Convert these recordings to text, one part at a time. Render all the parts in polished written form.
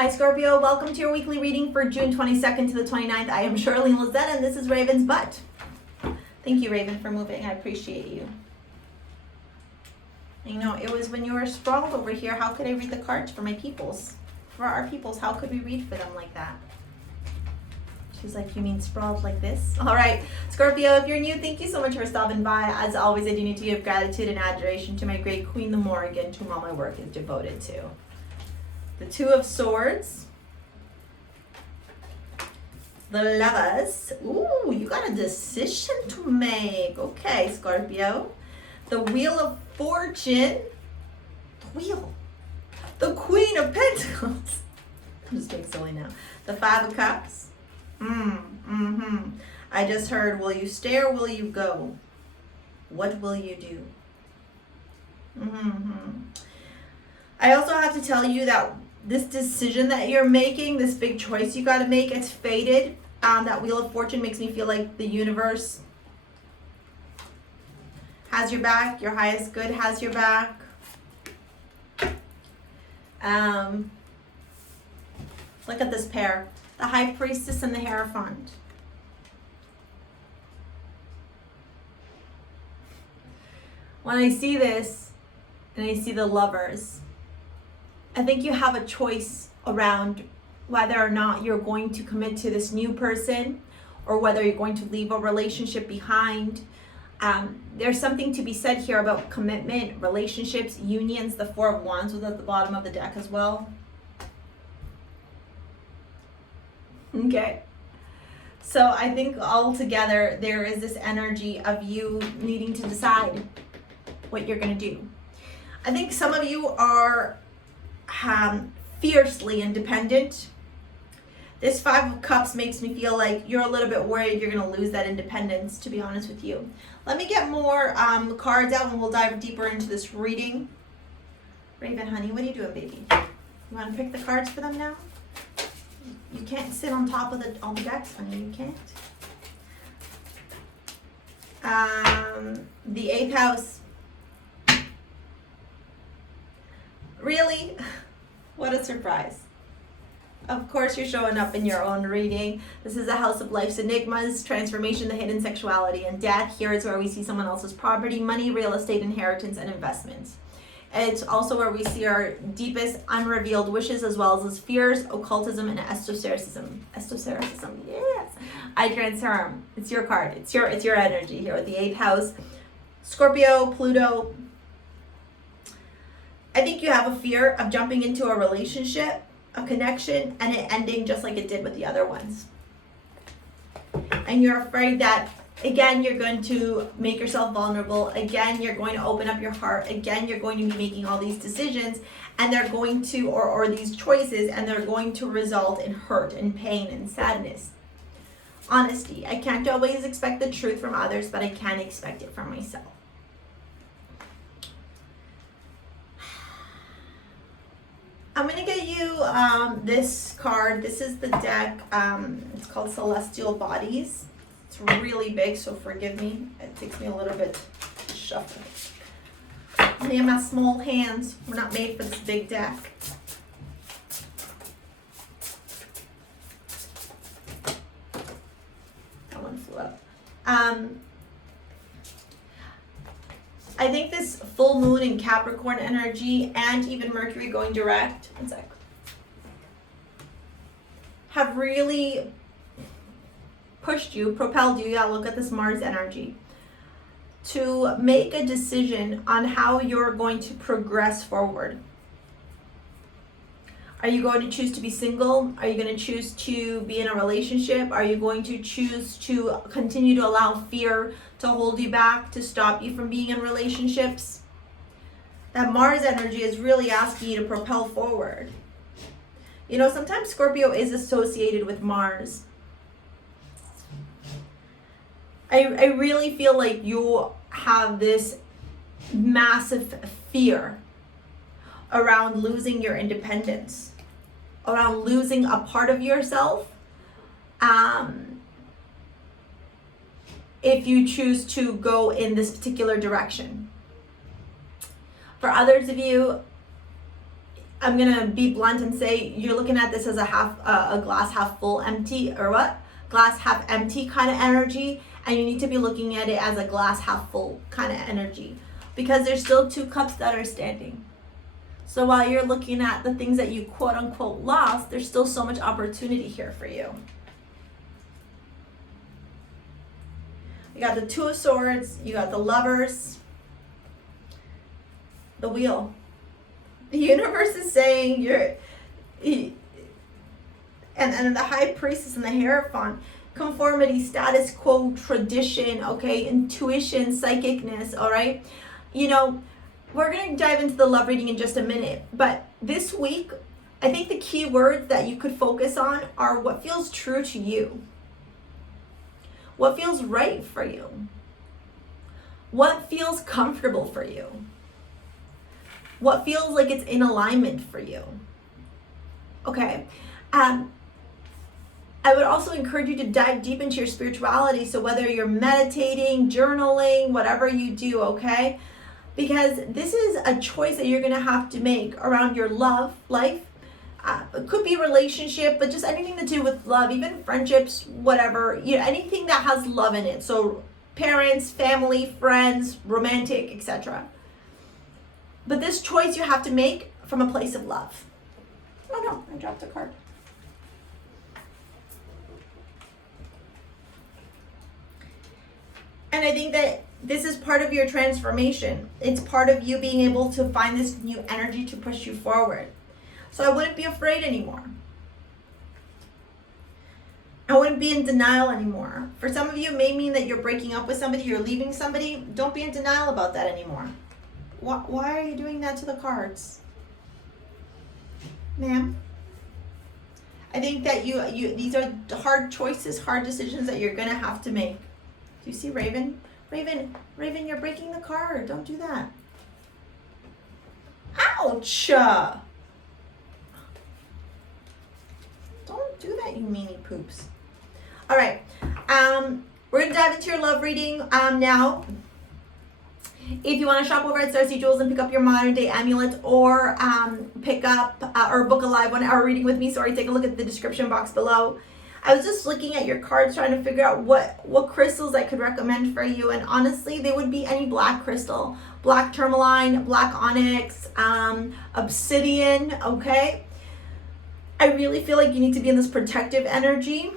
Hi Scorpio, welcome to your weekly reading for June 22nd to the 29th. I am Charlene Lizette and this is Raven's Butt. Thank you, Raven, for moving. I appreciate you. You know, it was when you were sprawled over here, how could I read the cards for my peoples? For our peoples, how could we read for them like that? She's like, you mean sprawled like this? All right, Scorpio, if you're new, thank you so much for stopping by. As always, I do need to give gratitude and adoration to my great Queen, the Morrigan, to whom all my work is devoted to. The Two of Swords. The Lovers. Ooh, you got a decision to make. Okay, Scorpio. The Wheel of Fortune. The Wheel. The Queen of Pentacles. I'm just being silly now. The Five of Cups. I just heard, will you stay or will you go? What will you do? I also have to tell you that this decision that you're making, this big choice you got to make, it's fated. That Wheel of Fortune makes me feel like the universe has your back. Your highest good has your back. Look at this pair. The High Priestess and the Hierophant. When I see this and I see the Lovers, I think you have a choice around whether or not you're going to commit to this new person or whether you're going to leave a relationship behind. There's something to be said here about commitment, relationships, unions. The Four of Wands was at the bottom of the deck as well. Okay. So I think altogether there is this energy of you needing to decide what you're going to do. I think some of you are fiercely independent. This Five of Cups makes me feel like you're a little bit worried you're going to lose that independence, to be honest with you. Let me get more cards out and we'll dive deeper into this reading. Raven, honey, what are you doing, baby? You want to pick the cards for them now? You can't sit on top of all the decks, honey. You can't. The 8th house. Really? What a surprise. Of course you're showing up in your own reading. This is a house of life's enigmas, transformation, the hidden sexuality, and death. Here is where we see someone else's property, money, real estate, inheritance, and investments. It's also where we see our deepest unrevealed wishes as well as fears, occultism, and esotericism. Esotericism, yes. I transform. It's your card. It's your energy here with the 8th house. Scorpio, Pluto. I think you have a fear of jumping into a relationship, a connection, and it ending just like it did with the other ones. And you're afraid that, again, you're going to make yourself vulnerable. Again, you're going to open up your heart. Again, you're going to be making all these decisions, and they're going to, or these choices, and they're going to result in hurt and pain and sadness. Honesty. I can't always expect the truth from others, but I can expect it from myself. I'm going to get you this card. This is the deck. It's called Celestial Bodies. It's really big, so forgive me. It takes me a little bit to shuffle. Me and my small hands were not made for this big deck. That one flew up. I think this full moon in Capricorn energy and even Mercury going direct, one sec, have really pushed you, propelled you, yeah, look at this Mars energy, to make a decision on how you're going to progress forward. Are you going to choose to be single? Are you going to choose to be in a relationship? Are you going to choose to continue to allow fear to hold you back, to stop you from being in relationships? That Mars energy is really asking you to propel forward. You know, sometimes Scorpio is associated with Mars. I really feel like you have this massive fear around losing your independence, around losing a part of yourself, if you choose to go in this particular direction. For others of you, I'm gonna be blunt and say you're looking at this as a glass half full empty, or what? Glass half empty kind of energy, and you need to be looking at it as a glass half full kind of energy, because there's still 2 cups that are standing. So while you're looking at the things that you quote unquote lost, there's still so much opportunity here for you. You got the 2 of Swords, you got the Lovers, the Wheel. The universe is saying and the High Priestess and the Hierophant, conformity, status quo, tradition, okay, intuition, psychicness, all right? You know, we're going to dive into the love reading in just a minute, but this week, I think the key words that you could focus on are what feels true to you. What feels right for you? What feels comfortable for you? What feels like it's in alignment for you? Okay. I would also encourage you to dive deep into your spirituality. So whether you're meditating, journaling, whatever you do, okay? Because this is a choice that you're going to have to make around your love life. It could be relationship, but just anything to do with love, even friendships, whatever, you know, anything that has love in it. So parents, family, friends, romantic, etc. But this choice you have to make from a place of love. Oh no, I dropped a card. And I think that this is part of your transformation. It's part of you being able to find this new energy to push you forward. So I wouldn't be afraid anymore. I wouldn't be in denial anymore. For some of you, it may mean that you're breaking up with somebody, you're leaving somebody. Don't be in denial about that anymore. Why are you doing that to the cards? Ma'am? I think that these are hard choices, hard decisions that you're going to have to make. Do you see Raven? Raven, you're breaking the card. Don't do that. Ouch! Don't do that, you meanie poops. All right. We're going to dive into your love reading now. If you want to shop over at STARSEA Jewels and pick up your modern day amulet, or pick up or book a live 1 hour reading with me, sorry, take a look at the description box below. I was just looking at your cards trying to figure out what crystals I could recommend for you, and honestly they would be any black crystal, black tourmaline, black onyx, obsidian, okay? I really feel like you need to be in this protective energy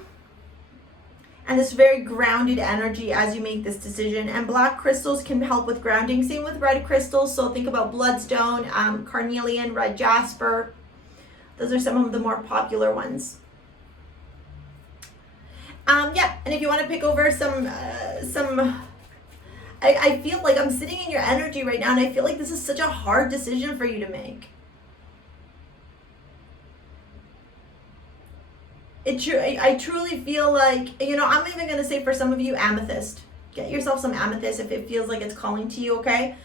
and this very grounded energy as you make this decision. And black crystals can help with grounding. Same with red crystals. So think about bloodstone, carnelian, red jasper. Those are some of the more popular ones. Yeah, and if you want to pick over some, I feel like I'm sitting in your energy right now, and I feel like this is such a hard decision for you to make. I truly feel like, you know, I'm even going to say for some of you, amethyst. Get yourself some amethyst if it feels like it's calling to you, okay?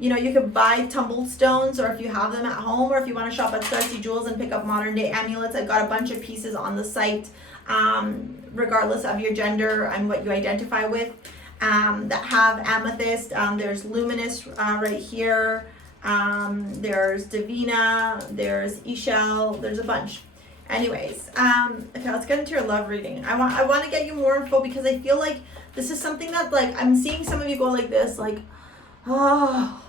You know, you could buy tumbled stones, or if you have them at home, or if you want to shop at STARSEA Jewels and pick up modern day amulets. I've got a bunch of pieces on the site, regardless of your gender and what you identify with, that have amethyst. There's luminous right here. There's Divina. There's Ishel. There's a bunch. Anyways, okay, let's get into your love reading. I want to get you more info, because I feel like this is something that, like, I'm seeing some of you go like this, like, oh,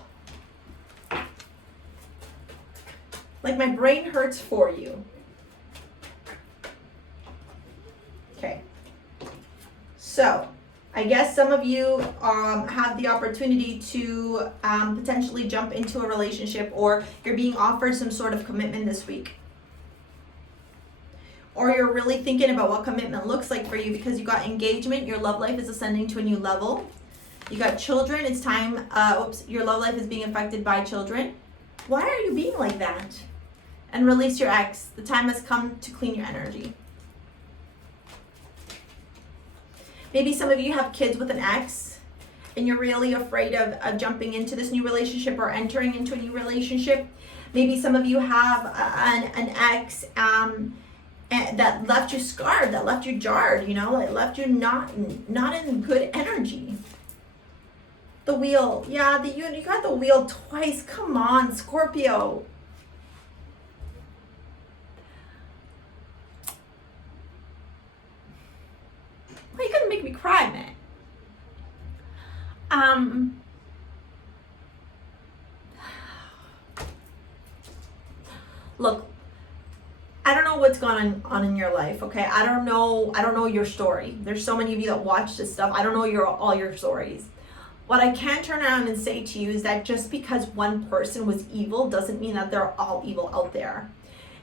like my brain hurts for you. Okay, so I guess some of you have the opportunity to potentially jump into a relationship, or you're being offered some sort of commitment this week. Or you're really thinking about what commitment looks like for you, because you got engagement, your love life is ascending to a new level. You got children, it's time, your love life is being affected by children. Why are you being like that? And release your ex. The time has come to clean your energy. Maybe some of you have kids with an ex, and you're really afraid of jumping into this new relationship or entering into a new relationship. Maybe some of you have an ex, that left you scarred, that left you jarred, you know, it left you not in good energy. The Wheel, yeah, you got the Wheel twice. Come on, Scorpio. private. Look, I don't know what's going on in your life, okay? I don't know your story. There's so many of you that watch this stuff. I don't know all your stories. What I can turn around and say to you is that just because one person was evil doesn't mean that they're all evil out there.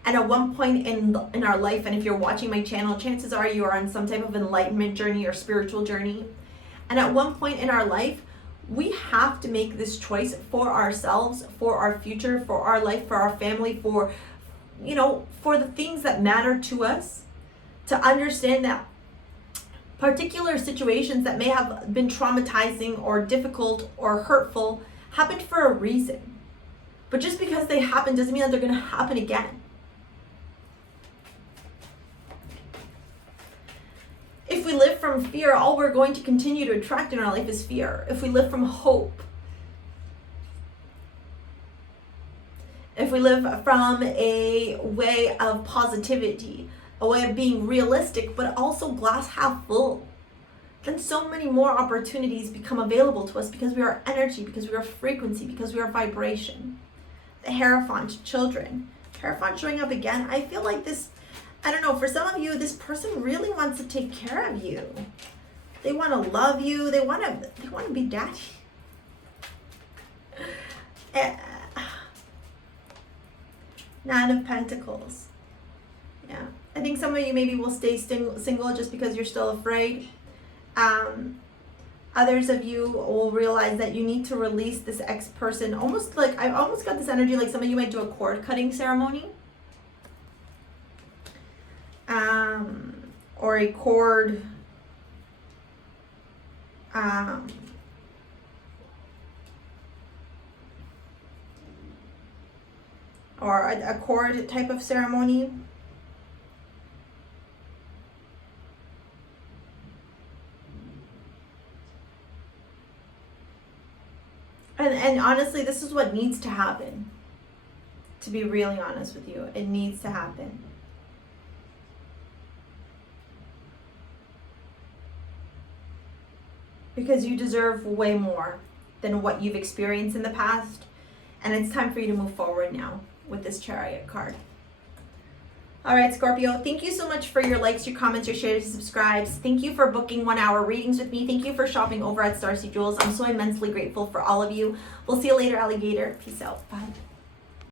And at one point in our life, and if you're watching my channel, chances are you are on some type of enlightenment journey or spiritual journey. And at one point in our life, we have to make this choice for ourselves, for our future, for our life, for our family, for the things that matter to us, to understand that particular situations that may have been traumatizing or difficult or hurtful happened for a reason. But just because they happen doesn't mean that they're going to happen again. If we live from fear, all we're going to continue to attract in our life is fear. If we live from hope, if we live from a way of positivity, a way of being realistic, but also glass half full, then so many more opportunities become available to us because we are energy, because we are frequency, because we are vibration. The Hierophant children. Hierophant showing up again. I feel like this, I don't know, for some of you, this person really wants to take care of you. They want to love you. They want to be daddy. Nine of Pentacles. Yeah. I think some of you maybe will stay single just because you're still afraid. Others of you will realize that you need to release this ex-person. Almost like, I almost got this energy like some of you might do a cord cutting ceremony. Or a cord, or a cord type of ceremony. And honestly, this is what needs to happen. To be really honest with you, it needs to happen. Because you deserve way more than what you've experienced in the past. And it's time for you to move forward now with this Chariot card. All right, Scorpio, thank you so much for your likes, your comments, your shares, your subscribes. Thank you for booking 1 hour readings with me. Thank you for shopping over at STARSEA Jewels. I'm so immensely grateful for all of you. We'll see you later, alligator. Peace out. Bye.